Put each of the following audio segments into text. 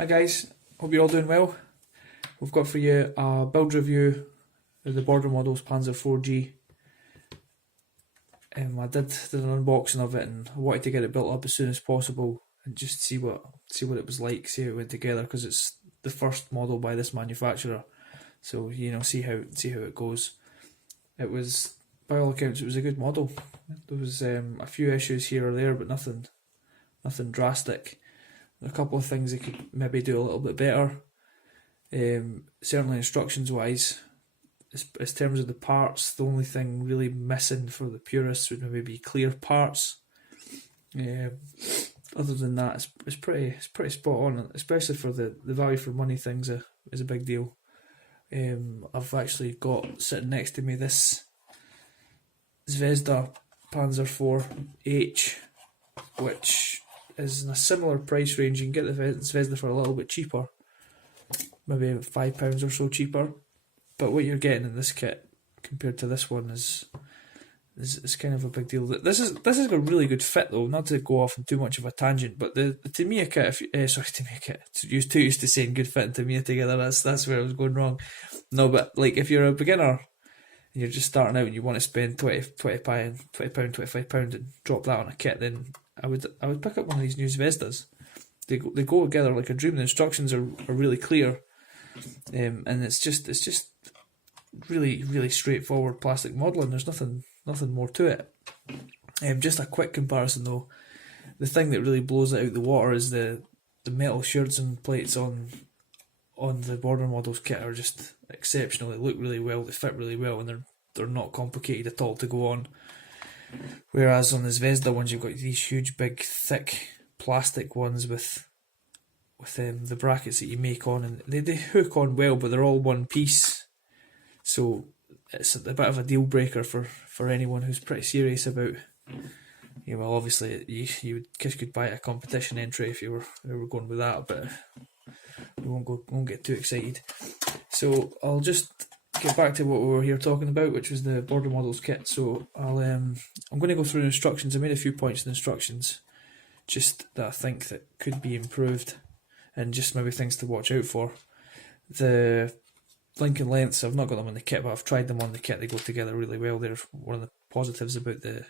Hi guys, hope you're all doing well. We've got for you a build review of the Border Models Panzer 4G. I did an unboxing of it and I wanted to get it built up as soon as possible and just see what it was like, see how it went together, because it's the first model by this manufacturer. So see how it goes. It was, by all accounts, it was a good model. There was a few issues here or there, but nothing drastic. A couple of things they could maybe do a little bit better. Certainly instructions wise, as terms of the parts, the only thing really missing for the purists would maybe be clear parts. Other than that, it's pretty spot on, especially for the value for money things is a big deal. I've actually got sitting next to me this Zvezda Panzer 4H, which is in a similar price range. You can get the Zvezda for a little bit cheaper, maybe £5 or so cheaper. But what you're getting in this kit compared to this one is kind of a big deal. This has got a really good fit though. Not to go off on too much of a tangent, but the Tamiya kit, Tamiya kit. You're too used to saying good fit and Tamiya together. That's where I was going wrong. No, but like if you're a beginner and you're just starting out and you want to spend £20, £25 and drop that on a kit, then I would pick up one of these new Zvezdas. They go together like a dream. The instructions are really clear, and it's just really straightforward plastic modelling. There's nothing more to it. Just a quick comparison though, the thing that really blows it out the water is the metal Scherzen plates on the Border Models kit are just exceptional. They look really well, they fit really well, and they're not complicated at all to go on. Whereas on the Zvezda ones, you've got these huge, big, thick plastic ones with the brackets that you make on, and they hook on well, but they're all one piece. So it's a bit of a deal breaker for anyone who's pretty serious about. Well, obviously you would kiss goodbye to a competition entry if you were going with that, but we won't get too excited. So I'll just get back to what we were here talking about, which was the Border Models kit. So I'm going to go through the instructions. I made a few points in the instructions, just that I think that could be improved, and just maybe things to watch out for. The link and lengths, I've not got them on the kit, but I've tried them on the kit. They go together really well. They're one of the positives about the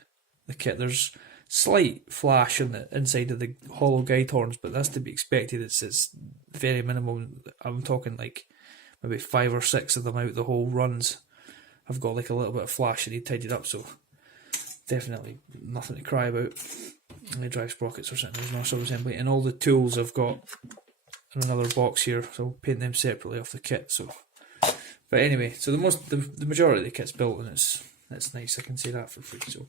kit. There's slight flash on the inside of the hollow guide horns, but that's to be expected. It's very minimum. I'm talking like maybe 5 or 6 of them out the whole runs. I've got like a little bit of flash and he tidied up, so definitely nothing to cry about. And the drive sprockets are sitting there, there's no sub-assembly, and all the tools I've got in another box here, so I'll paint them separately off the kit. So, but anyway, so the majority of the kit's built, and it's nice. I can say that for free. So,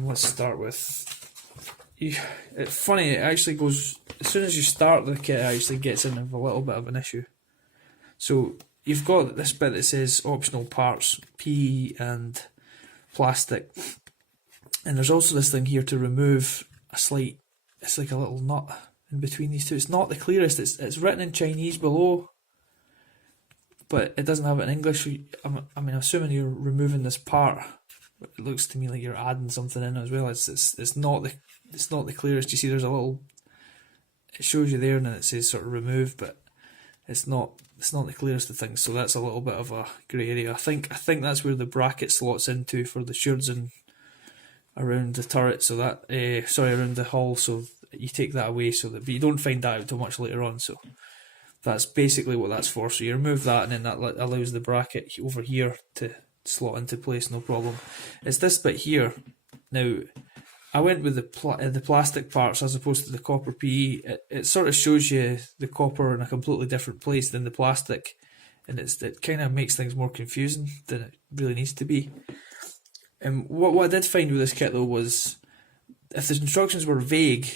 let's start with. It's funny. It actually goes as soon as you start the kit. It actually gets in with a little bit of an issue. So you've got this bit that says optional parts, PE and plastic, and there's also this thing here to remove a slight. It's like a little nut in between these two. It's not the clearest. It's written in Chinese below, but it doesn't have it in English. So I mean, assuming you're removing this part, it looks to me like you're adding something in as well. It's not the clearest. You see, there's a little. It shows you there, and then it says sort of remove, but it's not the clearest of things. So that's a little bit of a grey area. I think that's where the bracket slots into for the Scherzen around the turret. So that around the hull. So you take that away, but you don't find that out until much later on. So that's basically what that's for. So you remove that, and then that allows the bracket over here to slot into place, no problem. It's this bit here. Now, I went with the plastic parts as opposed to the copper PE. It sort of shows you the copper in a completely different place than the plastic, and it kind of makes things more confusing than it really needs to be. And what I did find with this kit though was, if the instructions were vague,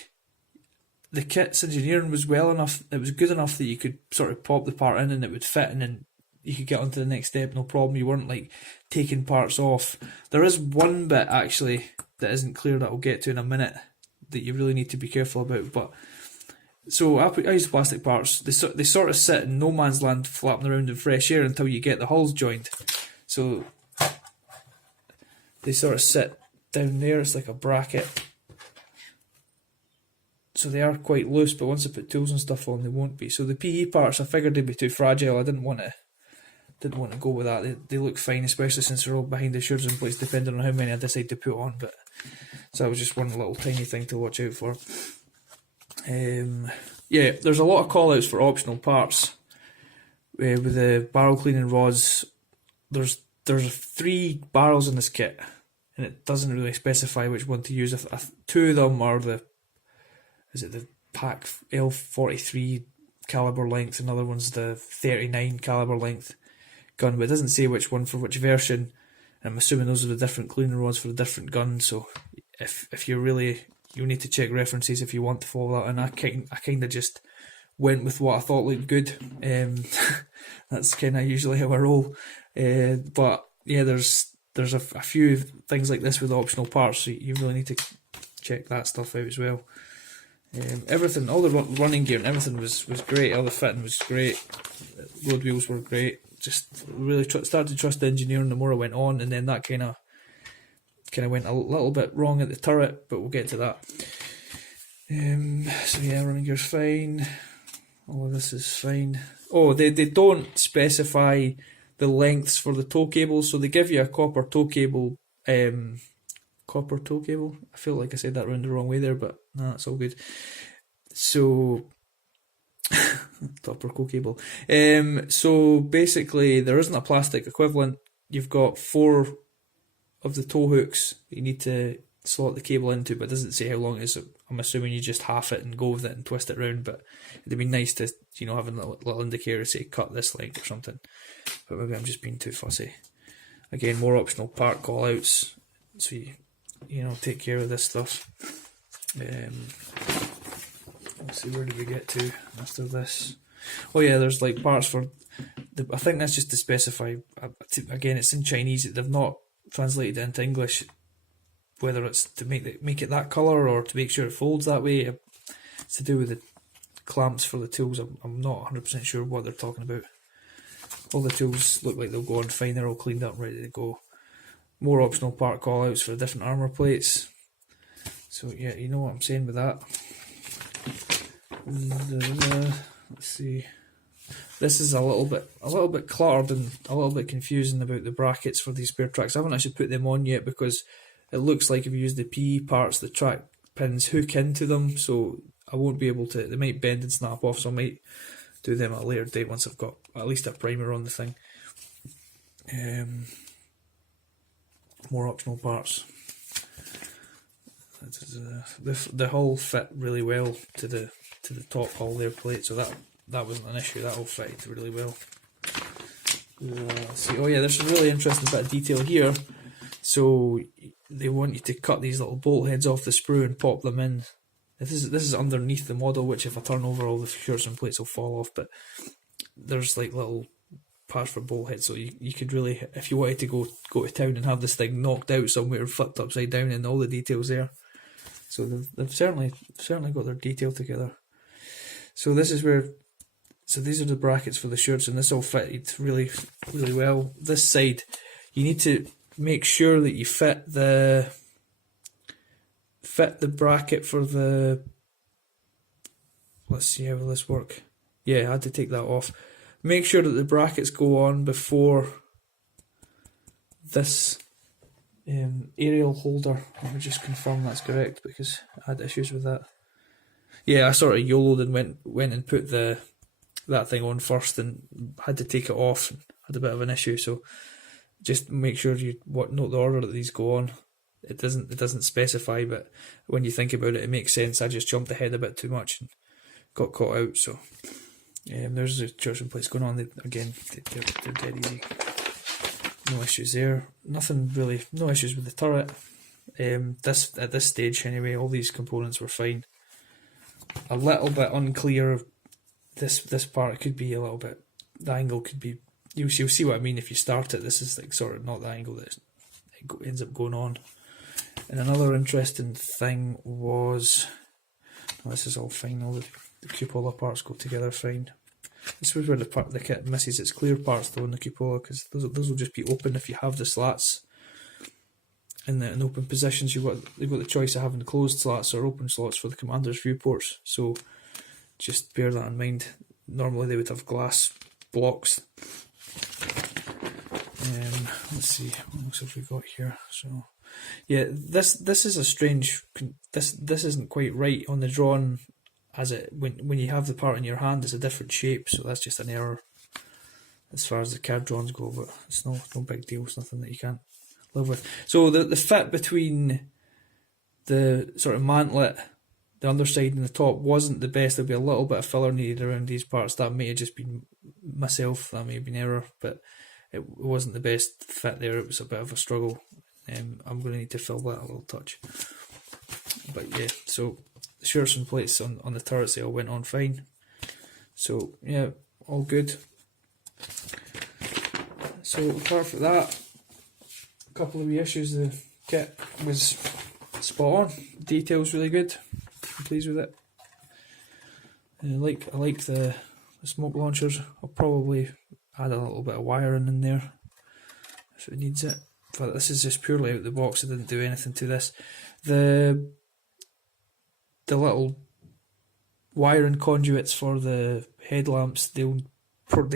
the kit's engineering was well enough. It was good enough that you could sort of pop the part in and it would fit, and then you could get on to the next step, no problem. You weren't like taking parts off. There is one bit actually that isn't clear that I'll get to in a minute that you really need to be careful about. But so I use plastic parts. They sort of sit in no man's land, flapping around in fresh air until you get the hulls joined. So they sort of sit down there. It's like a bracket. so they are quite loose, but once I put tools and stuff on, they won't be. So the PE parts, I figured they'd be too fragile. I didn't want to go with that. They look fine, especially since they're all behind the shirts and plates, depending on how many I decide to put on. But so that was just one little tiny thing to watch out for. Yeah, there's a lot of call-outs for optional parts. With the barrel cleaning rods, there's 3 barrels in this kit, and it doesn't really specify which one to use. 2 of them are the Pack L43 caliber length, another one's the 39 caliber length gun, but it doesn't say which one for which version. I'm assuming those are the different cleaning rods for the different guns, so if you need to check references if you want to follow that, and I kind of just went with what I thought looked good. That's kind of usually how I roll. But yeah, there's a few things like this with optional parts, so you really need to check that stuff out as well. Everything, all the running gear and everything was great. All the fitting was great. Road wheels were great. Just really started to trust the engineering the more I went on, and then that kind of went a little bit wrong at the turret, but we'll get to that. So yeah, running gear's fine. All of this is fine. Oh, they don't specify the lengths for the tow cables, so they give you a copper tow cable. Copper tow cable? I feel like I said that round the wrong way there, but no, it's all good. So, copper tow cable. So basically, there isn't a plastic equivalent. You've got 4 of the tow hooks that you need to slot the cable into, but it doesn't say how long it is. I'm assuming you just half it and go with it and twist it round, but it'd be nice to, have a little indicator say cut this length or something. But maybe I'm just being too fussy. Again, more optional part call outs, so you take care of this stuff. Let's see, where did we get to after this? Oh yeah, there's like parts for I think that's just to specify. Again, it's in Chinese. They've not translated it into English. Whether it's to make it that colour or to make sure it folds that way, it's to do with the clamps for the tools. I'm not 100% sure what they're talking about. All the tools look like they'll go on fine. They're all cleaned up, ready to go. More optional part call-outs for different armour plates. So yeah, you know what I'm saying with that. Let's see. This is a little bit cluttered and a little bit confusing about the brackets for these spare tracks. I haven't actually put them on yet because it looks like if you use the PE parts, the track pins hook into them, so I won't be able to. They might bend and snap off, so I might do them at a later date once I've got at least a primer on the thing. More optional parts. The hull fit really well to the top hull there plate, so that wasn't an issue. That all fitted really well. Let's see. Oh yeah, there's a really interesting bit of detail here. So they want you to cut these little bolt heads off the sprue and pop them in. This is underneath the model, which if I turn over, all the shirts and plates will fall off. But there's like little parts for bolt heads, so you could really, if you wanted to go to town and have this thing knocked out somewhere and flipped upside down, and all the details there. So they've certainly got their detail together. So this is where. So these are the brackets for the shirts, and this all fitted really, really well. This side, you need to make sure that you fit the bracket for the. Let's see how will this work. Yeah, I had to take that off. Make sure that the brackets go on before this aerial holder. Let me just confirm that's correct because I had issues with that. Yeah, I sort of YOLO'd and went and put that thing on first and had to take it off. Had a bit of an issue, so just make sure you note the order that these go on. It doesn't specify, but when you think about it, it makes sense. I just jumped ahead a bit too much and got caught out. So there's the church and place going on. They're dead easy. No issues there. Nothing really. No issues with the turret. At this stage anyway, all these components were fine. A little bit unclear. This part could be a little bit. The angle could be. You'll see what I mean if you start it. This is like sort of not the angle that it ends up going on. And another interesting thing was. Well, this is all fine. All the cupola parts go together fine. This was where the kit misses its clear parts though in the cupola, because those will just be open if you have the slats. in open positions, you've got the choice of having closed slots or open slots for the commander's viewports. So just bear that in mind. Normally they would have glass blocks. Let's see, what else have we got here? So yeah, this is a strange. This isn't quite right on the drawing. As it when you have the part in your hand, it's a different shape. So that's just an error as far as the card drawings go. But it's no big deal. It's nothing that you can't live with. So the fit between the sort of mantlet, the underside and the top wasn't the best. There'll be a little bit of filler needed around these parts. That may have just been myself. That may have been error, but it wasn't the best fit there. It was a bit of a struggle. I'm going to need to fill that a little touch. But yeah, so the shirts and plates on the turrets, they all went on fine. So yeah, all good. So apart from that, a couple of wee issues. The kit was spot on. Details really good. I'm pleased with it. I like the smoke launchers. I'll probably add a little bit of wiring in there if it needs it. But this is just purely out the box. I didn't do anything to this. The little wiring conduits for the headlamps, they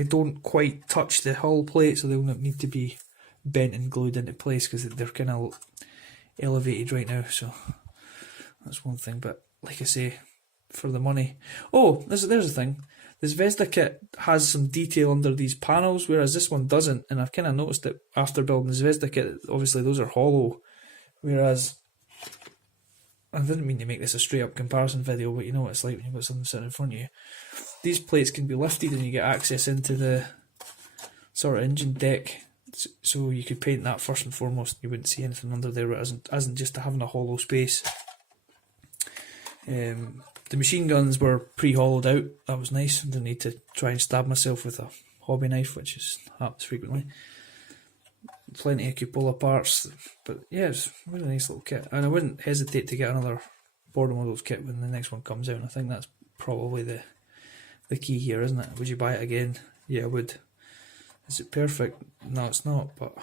don't quite touch the hull plate, so they'll need to be bent and glued into place because they're kind of elevated right now. So that's one thing. But like I say, for the money. Oh, there's a thing. This Vesda kit has some detail under these panels, whereas this one doesn't, and I've kind of noticed it after building this Vesda kit. Obviously those are hollow, whereas I didn't mean to make this a straight up comparison video, but you know what it's like when you've got something sitting in front of you. These plates can be lifted and you get access into the sort of engine deck, so you could paint that first and foremost. You wouldn't see anything under there. It isn't just having a hollow space. The machine guns were pre-hollowed out. That was nice. I didn't need to try and stab myself with a hobby knife, which happens frequently. Plenty of cupola parts, but yeah, it's a really nice little kit. And I wouldn't hesitate to get another border models kit when the next one comes out. And I think that's probably the key here, isn't it? Would you buy it again? Yeah, I would. Is it perfect? No, it's not. But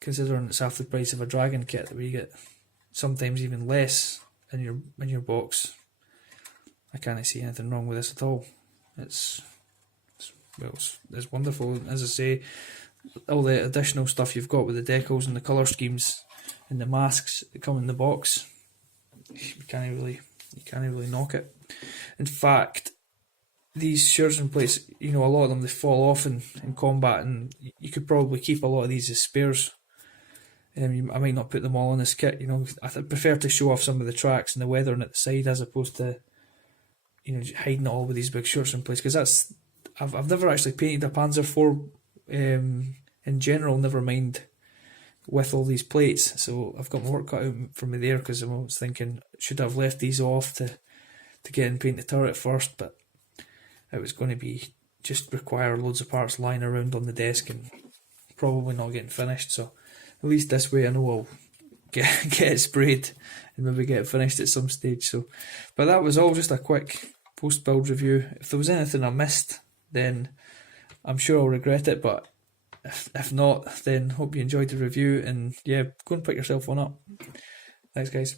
considering it's half the price of a Dragon kit, where you get sometimes even less in your box, I can't see anything wrong with this at all. It's wonderful. As I say, all the additional stuff you've got with the decals and the colour schemes and the masks that come in the box, you can't really knock it. In fact, these shirts and plates, a lot of them, they fall off in combat, and you could probably keep a lot of these as spares. I might not put them all in this kit. I prefer to show off some of the tracks and the weathering at the side as opposed to hiding it all with these big shirts and plates, because I've never actually painted a Panzer IV in general, never mind with all these plates. So I've got my work cut out for me there, because I was thinking, should I have left these off to get and paint the turret first, but it was going to be just require loads of parts lying around on the desk and probably not getting finished. So at least this way I know I'll get it sprayed and maybe get it finished at some stage. So, but that was all just a quick post-build review. If there was anything I missed, then I'm sure I'll regret it, but if not, then hope you enjoyed the review, and yeah, go and pick yourself one up. Thanks guys.